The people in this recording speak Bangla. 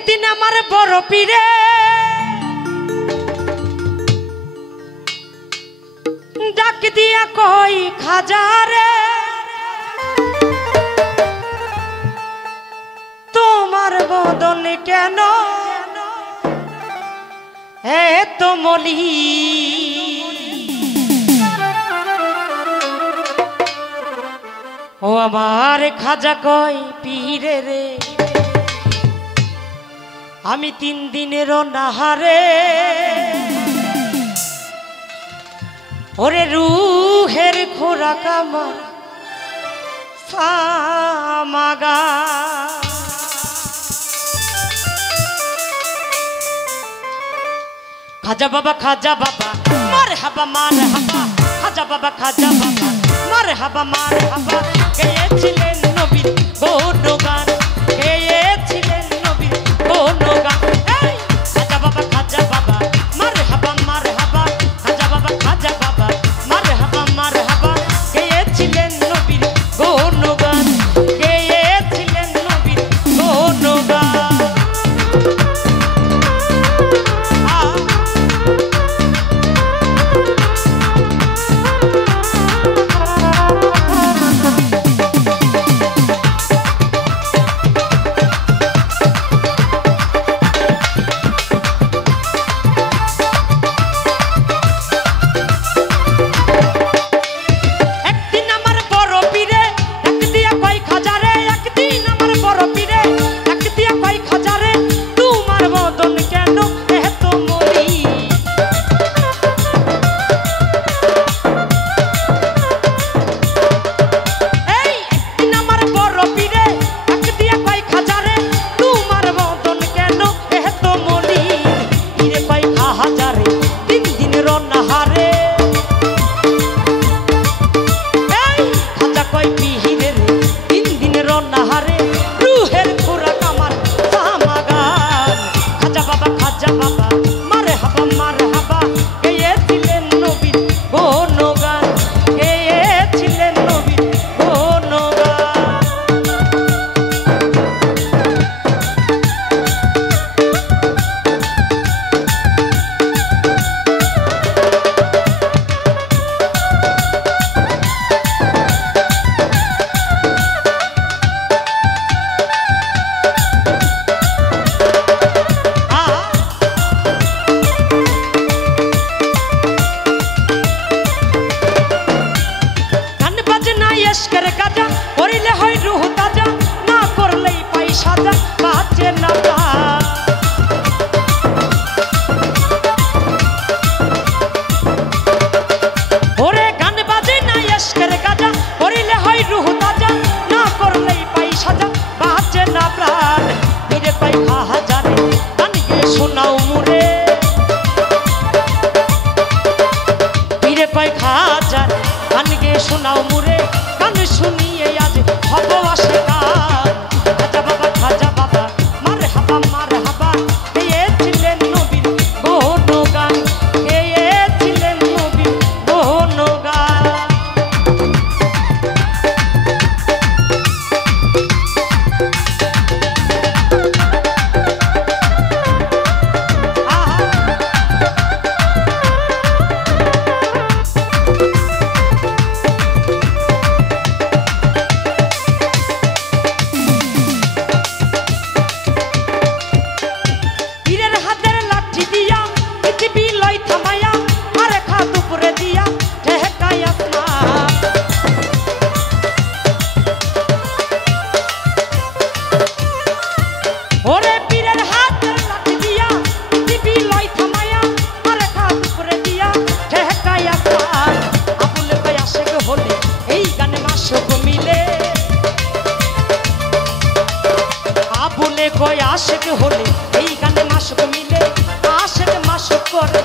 একদিন আমার বড় পীরে ডাক দিয়া কই খাজারে তোমার বদন কেন এত মলি ও আমার খাজা কই পীরে রে আমি 3 দিনের নাহারে ওরে রুহের খোরাক আমার সামাগা খাজা বাবা মারহাবা খাজা বাবা মারহাবা গেয়েছিলেন নবীর গুণগান গেয়েছিলেন নবীর গুণগান এই খাজা বাবা মারহাবা খাজা বাবা মারহাবা গেয়েছিলেন নবীর গুণগান গেয়েছিলেন নবীর গুণগান শোনাও মুরে গান শুনিয়ে আজ হব আশিকান খাজা বাবা মারহাবা গেয়েছিলেন নবীর গুণগান গেয়েছিলেন নবীর গুণগান আশেক হলে এই গানে মাসুক মিলে আশেক মাসুক করে